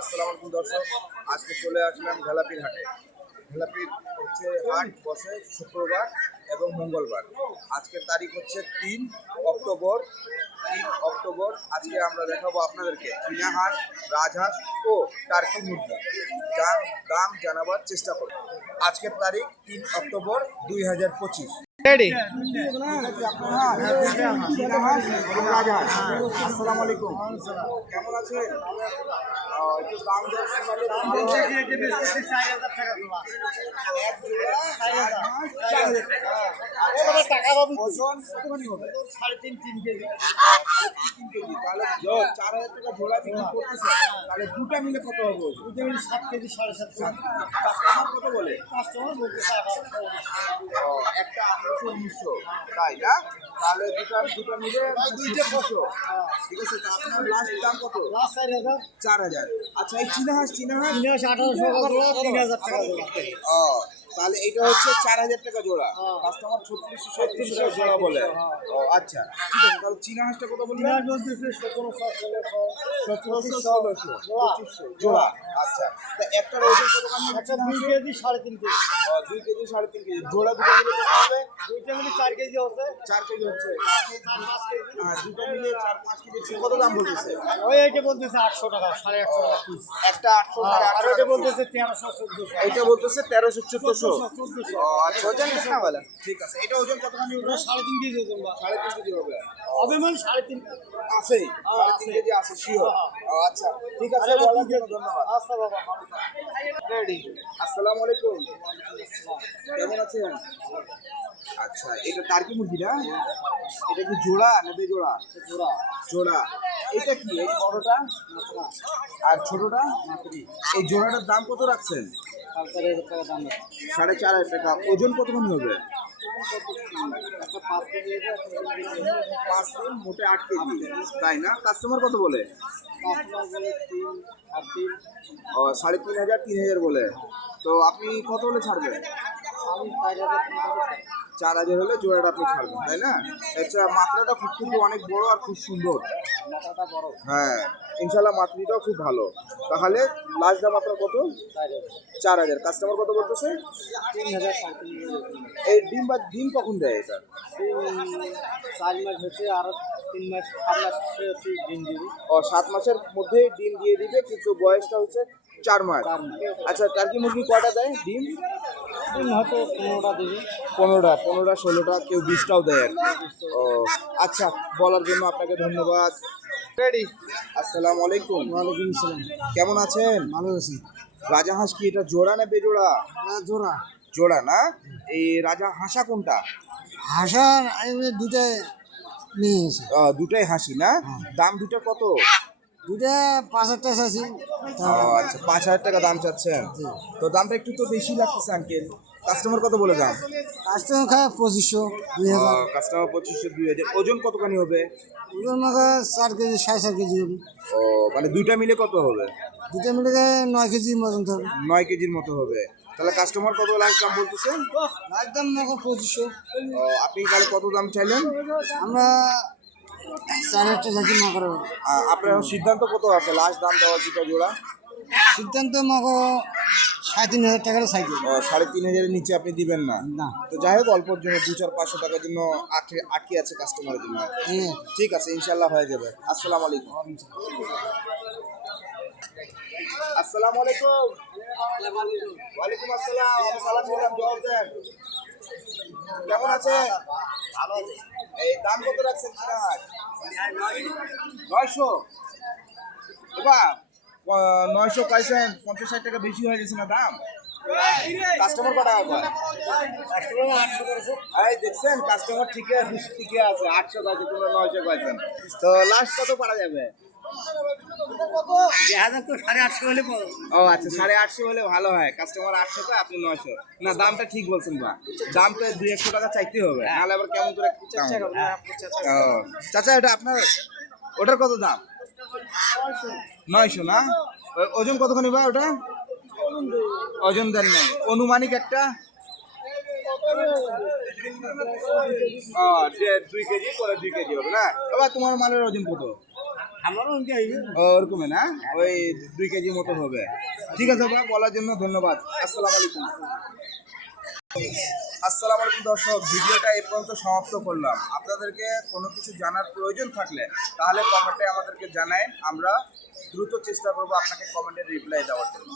আসসালামু দর্শক, আজকে চলে আসলাম ঢেলাপির হাটে। ঢেলাপির হচ্ছে হাট বসে শুক্রবার এবং মঙ্গলবার। আজকের তারিখ হচ্ছে 3 অক্টোবর। আজকে আমরা দেখাবো আপনাদেরকে চীনা হাঁস, রাজহাঁস ও টার্কি মুরগি, যার দাম জানাবার চেষ্টা করব। আজকের তারিখ 3 অক্টোবর 2025। আসসালামু আলাইকুম, কেমন আছেন? একটু দাম দর তাহলে 4,000 টাকা জোড়া বিক্রি করতেছে, তাহলে দুটা মিলে কত হবে? দুটো মিলে 7 কেজি 7.5 কাস্টমার কত বলে? কাস্টমার বলতেছে 1800, একটা 1800 তাই না? তাহলে দুটো মিলে 2,500। ঠিক আছে, আপনার লাস্ট দাম কত? লাস্ট 4,000। আচ্ছা, এই চীনা হাঁস 1800 জোড়া, 3,000 টাকা জোড়া। তাহলে এটা হচ্ছে 4,000 টাকা জোড়া। কাস্টমার 3600 জোড়া বলে। ও আচ্ছা, ঠিক আছে। তাহলে চীনা হাঁসটা কত বললেন? 1700 জোড়া। আচ্ছা, তা একটার ওজন কত গ্রাম? 2 কেজি 3.5 কেজি। 2 কেজি 3.5 কেজি জোড়া। দুটো মিলে কত হবে? দুইটা মিলে 4 কেজি হচ্ছে। 4 কেজি হচ্ছে। দুটো মিলে 4-5 কেজি। কত দাম বলতেছে? ওই এইটা বলতেছে 800 টাকা, 850 টাকা পিস। একটা 800 টাকা। আর এটা বলতেছে 1300-1400। এটা বলতেছে 1300-1400। আচ্ছা, ওজন কত বলে? ঠিক আছে, এটা ওজন কত গ্রাম হবে? 3.5 কেজি ওজন। 3.5 কেজি হবে। হবে মানে 3.5 আছে। 3.5 কেজি আছে শিওর। আচ্ছা, ঠিক আছে, বলার জন্য ধন্যবাদ। আচ্ছা বাবা, রেডি। আসসালামু আলাইকুম, কেমন আছেন? আচ্ছা, এটা টার্কি মুরগি না? এটা কি জোড়া না বেজোড়া? জোড়া। জোড়া। এটা কি? এই বড়টা আর ছোটটা? এই জোড়াটার দাম কত রাখছেন? 4,500 টাকা দাম। 4,500 টাকা। ওজন কতখানি হবে? 5 কেজি। 5 দিন মোটে 8 কেজি, তাই না? কাস্টমার কত বলে? 3,500 3,000 বলে। তো আপনি কত হলে ছাড়বেন? আমি 4,000 হলে জোড়াটা আপনি ছাড়বেন, তাই না? আচ্ছা, মাত্রাটা কিন্তু অনেক বড় আর খুব সুন্দর। হ্যাঁ, ইনশাল্লাহ মাত্রিটাও খুব ভালো। তাহলে লাস্ট দাম আপনার কত? 4,000। কাস্টমার কত বলতেছে? 3,000। এই ডিম কখন দেয় এটা? 4 মাস হচ্ছে, আর 3 মাস 7 মাস ডিম দিবে। 7 মাসের মধ্যে ডিম দিয়ে দিবে, কিন্তু বয়সটা হচ্ছে 4 মাস। আচ্ছা, টার্কি মুরগি কয়টা দেয় ডিম? হয়তো 15টা দেবে। 15টা 16টা, কেউ 20টাও দেয় আর কি। ও আচ্ছা, বলার জন্য আপনাকে ধন্যবাদ। রেডি। আসসালামু আলাইকুম। ওয়ালাইকুম আসসালাম, কেমন আছেন? ভালো আছি। রাজা হাঁস কি এটা জোড়া না বেজোড়া? জোড়া। জোড়া না? এই রাজা হাঁসা কোনটা? হাঁসা দুটাই নিয়ে এসে। দুটাই হাসি না? দাম দুটো কত? দুটা 5,000 টাকা চাচ্ছি। আচ্ছা, 5,000 টাকা দাম চাচ্ছেন। তো দামটা একটু তো বেশি লাগতেছে আঙ্কেল। কাস্টমার কত বলে দাম? কাস্টমার খায় 2,500 2,000। কাস্টমার 2,500 2,000। ওজন কতখানি হবে? ওজন 4 কেজি 4.5 কেজি হবে। মানে দুইটা মিলে কত হবে? দুইটা মিলে 9 কেজির মতন হবে। 9 কেজির মতো হবে। তাহলে কাস্টমার কত লাখ দাম বলতেছে? লাখ দাম 2,500। আপনি তাহলে কত দাম চাইলেন? আমরা 4,000 টাকা চাচ্ছি না করে। আপনার সিদ্ধান্ত কত আছে লাস্ট দাম দেওয়ার দুটো জোড়া? সিদ্ধান্ত আমাকে 3,500 টাকার সাইকেল। 3,500-এর নিচে আপনি দিবেন না? না। তো যাই হোক, অল্পর জন্য 200-500 টাকার জন্য আটকে আছে কাস্টমারের জন্য। ঠিক আছে, ইনশাল্লাহ হয়ে যাবে। আসসালামু আলাইকুম। আসসালামু আলাইকুম। ওয়ালাইকুম আসসালাম। সালাম বললাম, জবাব দেন। কেমন আছে? ভালো আছে। এই দাম কত রাখছেন চীনা হাঁস? 900। এবার 900 পাইছেন, 50-60 টাকা বেশি হয়ে গেছে না দাম? কাস্টমার কত টাকা কয়? কাস্টমার 800 করেছে। এই দেখছেন, কাস্টমার ঠিকই আছে 800 কয়েছে, তোমরা 900 কয়েছেন। তো লাস্ট কত পারা যাবে? তো 850 হলে। আচ্ছা, 850 হলে ভালো হয়। কাস্টমার 800 কয়, আপনি 900। না, দামটা ঠিক বলছেন বা দামটা 200-100 টাকা চাইতে হবে, নাহলে আবার কেমন করে? চাচা, এটা আপনার ওটার কত দাম? 900 না? ওজন কতখানি ভাই ওটা? ওজন দেন নাই, অনুমানিক একটা 2 কেজি করে 2 কেজি হবে না? এবার তোমার মালের ওজন কত? ওরকমই না, ওই 2 কেজি মতো হবে। ঠিক আছে ভাই, বলার জন্য ধন্যবাদ। আসসালামু আলাইকুম। আসসালামু আলাইকুম দর্শক, ভিডিওটা এই পর্যন্ত সমাপ্ত করলাম। আপনাদেরকে কোনো কিছু জানার প্রয়োজন থাকলে তাহলে কমেন্টে আমাদেরকে জানান, আমরা দ্রুত চেষ্টা করবো আপনাকে কমেন্টের রিপ্লাই দেওয়ার জন্য।